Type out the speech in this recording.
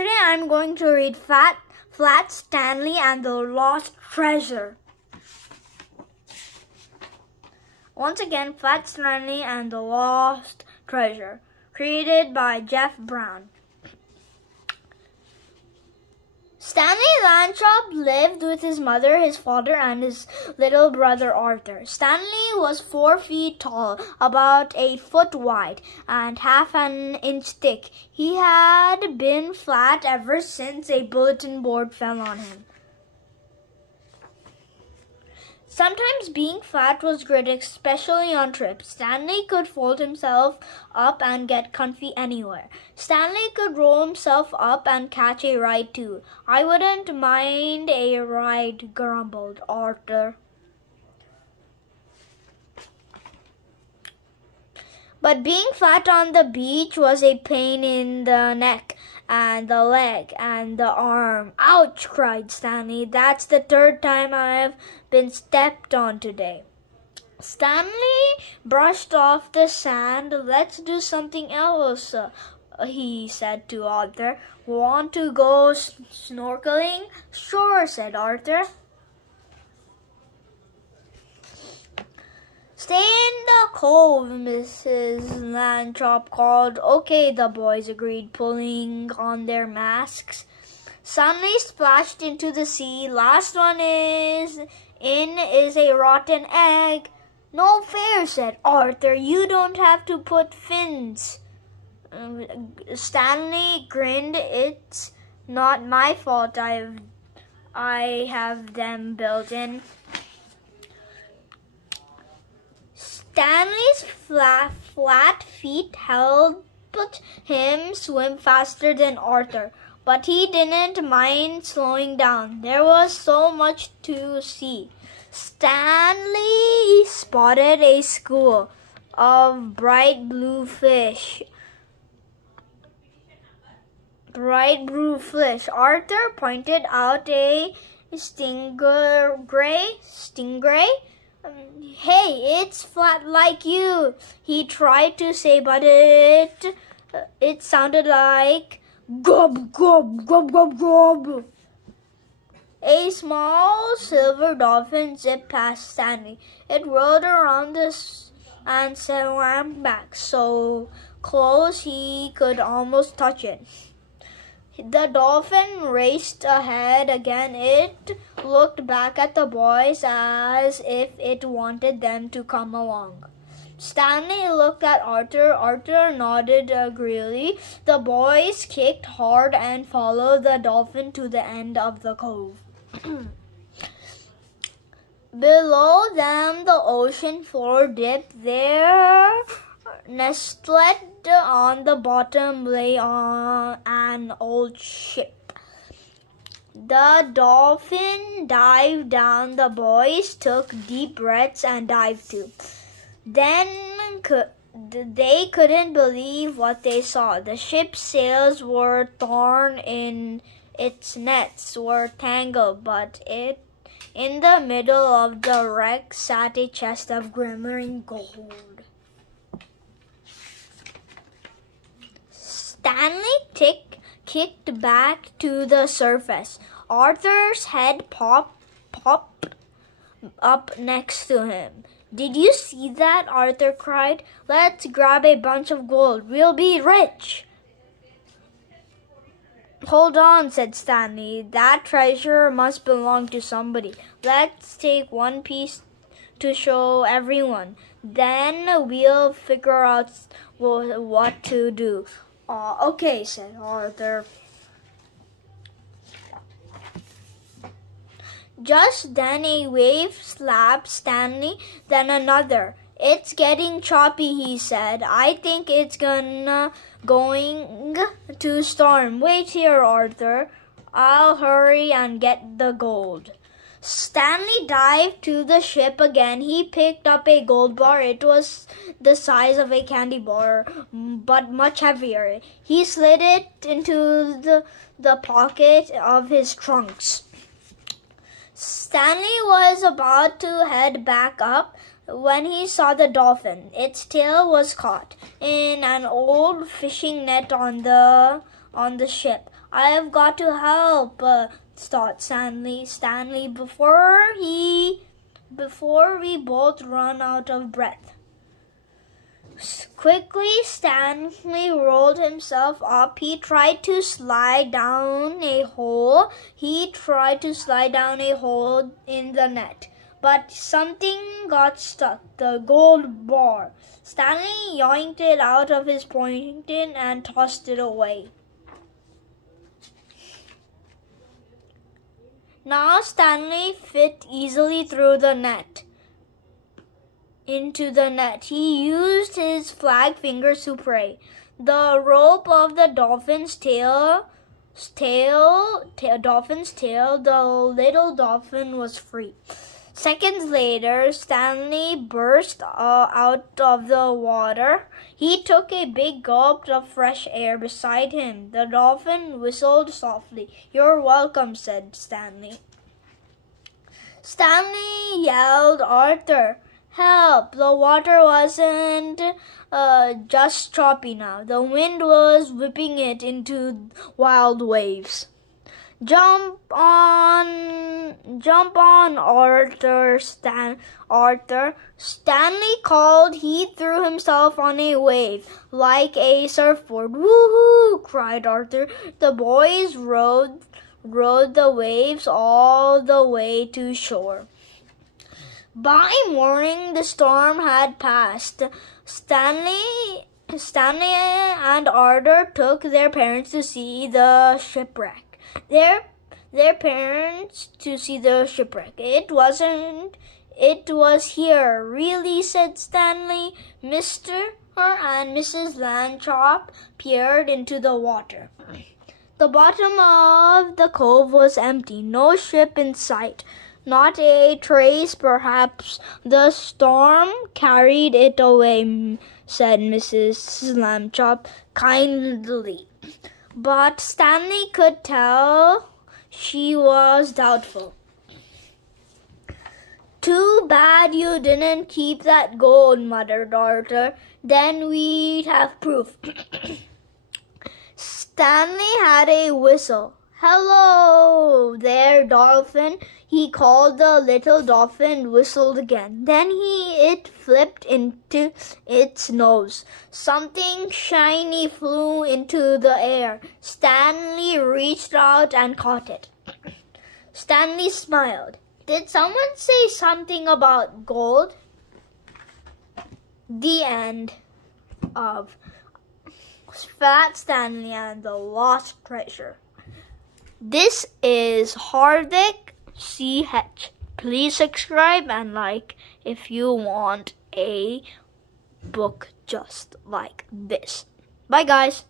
today I'm going to read Flat Stanley and the Lost Treasure. Once again, Flat Stanley and the Lost Treasure, created by Jeff Brown. Stanley Lanchop lived with his mother, his father, and his little brother Arthur. Stanley was 4 feet tall, about 8 foot wide, and half an inch thick. He had been flat ever since a bulletin board fell on him. Sometimes being flat was great, especially on trips. Stanley could fold himself up and get comfy anywhere. Stanley could roll himself up and catch a ride too. I wouldn't mind a ride, grumbled Arthur. But being flat on the beach was a pain in the neck and the leg and the arm. Ouch, cried Stanley. That's the 3rd time I've been stepped on today. Stanley brushed off the sand. Let's do something else, he said to Arthur. Want to go snorkeling? Sure, said Arthur. Stay in the cove, Mrs. Lanchop called. Okay, the boys agreed, pulling on their masks. Stanley splashed into the sea. Last one is a rotten egg. No fair, said Arthur. You don't have to put fins. Stanley grinned. It's not my fault. I have them built in. Stanley's flat feet helped him swim faster than Arthur, but he didn't mind slowing down. There was so much to see. Stanley spotted a school of bright blue fish. Arthur pointed out a stingray. Hey, it's flat like you, he tried to say, but it sounded like gob, gob, gob, gob, gob. A small silver dolphin zipped past Stanley. It whirled around and swam back so close he could almost touch it. The dolphin raced ahead again. It looked back at the boys as if it wanted them to come along. Stanley looked at Arthur. Arthur nodded agreeably. The boys kicked hard and followed the dolphin to the end of the cove. Below them, the ocean floor dipped. There, nestled on the bottom, lay on an old ship. The dolphin dived down. The boys took deep breaths and dived too. Then they couldn't believe what they saw. The ship's sails were torn in its nets were tangled, but in the middle of the wreck sat a chest of glimmering gold. Stanley kicked back to the surface. Arthur's head popped up next to him. Did you see that? Arthur cried. Let's grab a bunch of gold. We'll be rich. Hold on, said Stanley. That treasure must belong to somebody. Let's take one piece to show everyone. Then we'll figure out what to do. Okay, said Arthur. Just then a wave slapped Stanley, then another. It's getting choppy, he said. I think it's going to storm. Wait here, Arthur. I'll hurry and get the gold. Stanley dived to the ship again. He picked up a gold bar. It was the size of a candy bar, but much heavier. He slid it into the pocket of his trunks. Stanley was about to head back up when he saw the dolphin. Its tail was caught in an old fishing net on the ship. I have got to help, thought Stanley. Before we both run out of breath. Quickly, Stanley rolled himself up. He tried to slide down a hole. in the net. But something got stuck, the gold bar. Stanley yoinked it out of his pocket and tossed it away. Now Stanley fit easily through the net. Into the net. He used his flag fingers to pray. The rope of the dolphin's tail, the little dolphin was free. Seconds later, Stanley burst out of the water. He took a big gulp of fresh air beside him. The dolphin whistled softly. "You're welcome," said Stanley. Stanley yelled, "Arthur, help!" The water wasn't just choppy now. The wind was whipping it into wild waves. Jump on, Arthur, Stanley called. He threw himself on a wave like a surfboard. "Woohoo!" cried Arthur. The boys rode the waves all the way to shore. By morning, the storm had passed. Stanley and Arthur took their parents to see the shipwreck. Their parents to see the shipwreck. It was here, really," said Stanley. Mr. and Mrs. Lamchop peered into the water. The bottom of the cove was empty, no ship in sight, not a trace. "Perhaps the storm carried it away," said Mrs. Lamchop kindly. But Stanley could tell she was doubtful. "Too bad you didn't keep that gold," muttered Arthur. "Then we'd have proof." Stanley had a whistle. "Hello there, dolphin," he called. The little dolphin whistled again. Then it flipped into its nose. Something shiny flew into the air. Stanley reached out and caught it. Stanley smiled. Did someone say something about gold? The end of Fat Stanley and the Lost Treasure. This is Hardhik CH. Please subscribe and like if you want a book just like this. Bye guys.